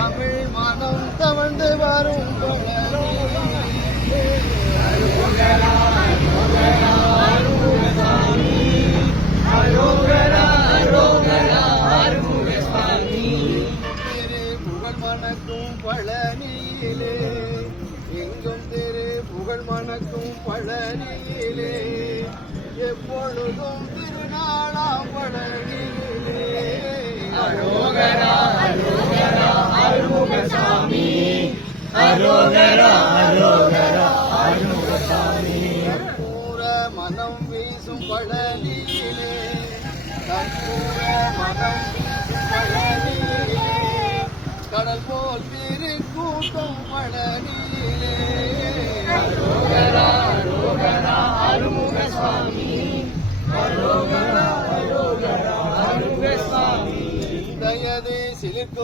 தமிழ் மனம் தவழ்ந்து வரும் புகழ் மணக்கும் பழனியிலே எங்கும் திரு புகழ் மணக்கும் பழனியிலே எப்பொழுதும் திருநாளாம் பழனியிலே அரோகரா அரோகரா ஆறுமுகசாமி அரோகரா அரோகரா ஆறுமுகசாமி கற்பூர மனம் வீசும் பழனியிலே கற்பூர மனம் வீசும் பழனியிலே கடல் போல் திருக்கூட்டம் பழனியிலே அரோகரா அரோகரா ஆறுமுகசாமி